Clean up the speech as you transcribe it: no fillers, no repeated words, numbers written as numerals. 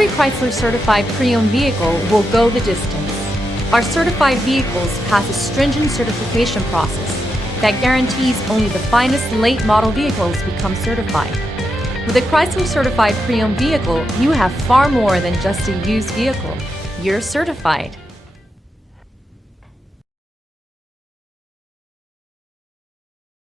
Every Chrysler certified pre-owned vehicle will go the distance. Our certified vehicles pass a stringent certification process that guarantees only the finest late model vehicles become certified. With a Chrysler certified pre-owned vehicle, you have far more than just a used vehicle. You're certified.